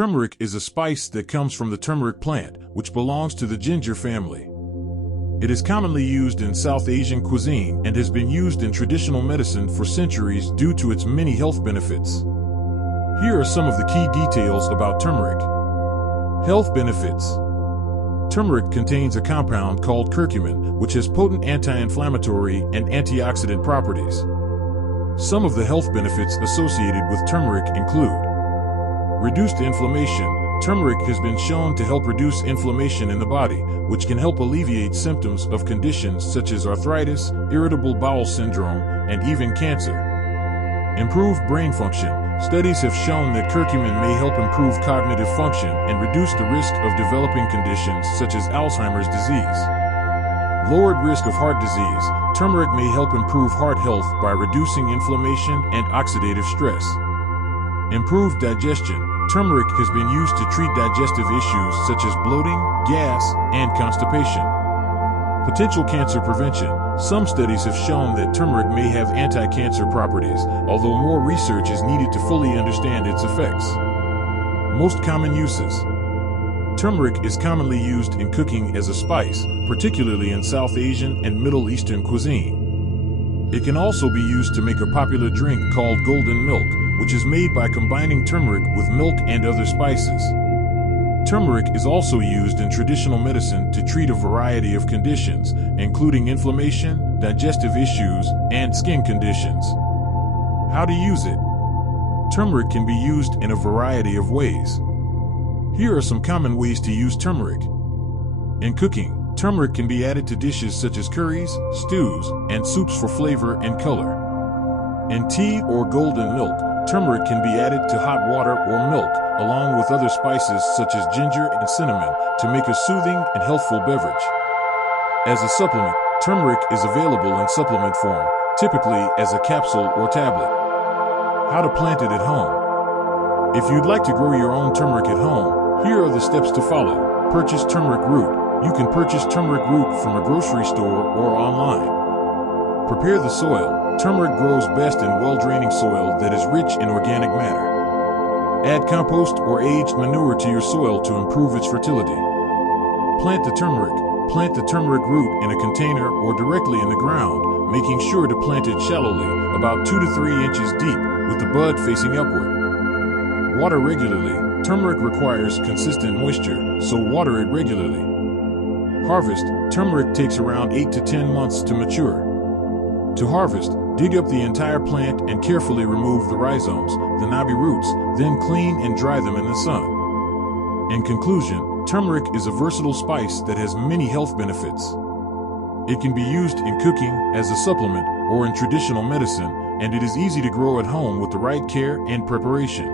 Turmeric is a spice that comes from the turmeric plant, which belongs to the ginger family. It is commonly used in South Asian cuisine and has been used in traditional medicine for centuries due to its many health benefits. Here are some of the key details about turmeric. Health benefits. Turmeric contains a compound called curcumin, which has potent anti-inflammatory and antioxidant properties. Some of the health benefits associated with turmeric include reduced inflammation. Turmeric has been shown to help reduce inflammation in the body, which can help alleviate symptoms of conditions such as arthritis, irritable bowel syndrome, and even cancer. Improved brain function. Studies have shown that curcumin may help improve cognitive function and reduce the risk of developing conditions such as Alzheimer's disease. Lowered risk of heart disease. Turmeric may help improve heart health by reducing inflammation and oxidative stress. Improved digestion. Turmeric has been used to treat digestive issues such as bloating, gas, and constipation. Potential cancer prevention. Some studies have shown that turmeric may have anti-cancer properties, although more research is needed to fully understand its effects. Most common uses. Turmeric is commonly used in cooking as a spice, particularly in South Asian and Middle Eastern cuisine. It can also be used to make a popular drink called golden milk, which is made by combining turmeric with milk and other spices. Turmeric is also used in traditional medicine to treat a variety of conditions, including inflammation, digestive issues, and skin conditions. How to use it? Turmeric can be used in a variety of ways. Here are some common ways to use turmeric. In cooking, turmeric can be added to dishes such as curries, stews, and soups for flavor and color. In tea or golden milk, turmeric can be added to hot water or milk, along with other spices such as ginger and cinnamon, to make a soothing and healthful beverage. As a supplement, turmeric is available in supplement form, typically as a capsule or tablet. How to plant it at home. If you'd like to grow your own turmeric at home, here are the steps to follow. Purchase turmeric root. You can purchase turmeric root from a grocery store or online. Prepare the soil. Turmeric grows best in well-draining soil that is rich in organic matter. Add compost or aged manure to your soil to improve its fertility. Plant the turmeric. Plant the turmeric root in a container or directly in the ground, making sure to plant it shallowly, about 2 to 3 inches deep, with the bud facing upward. Water regularly. Turmeric requires consistent moisture, so water it regularly. Harvest. Turmeric takes around 8 to 10 months to mature. To harvest, dig up the entire plant and carefully remove the rhizomes, the knobby roots, then clean and dry them in the sun. In conclusion, turmeric is a versatile spice that has many health benefits. It can be used in cooking, as a supplement, or in traditional medicine, and it is easy to grow at home with the right care and preparation.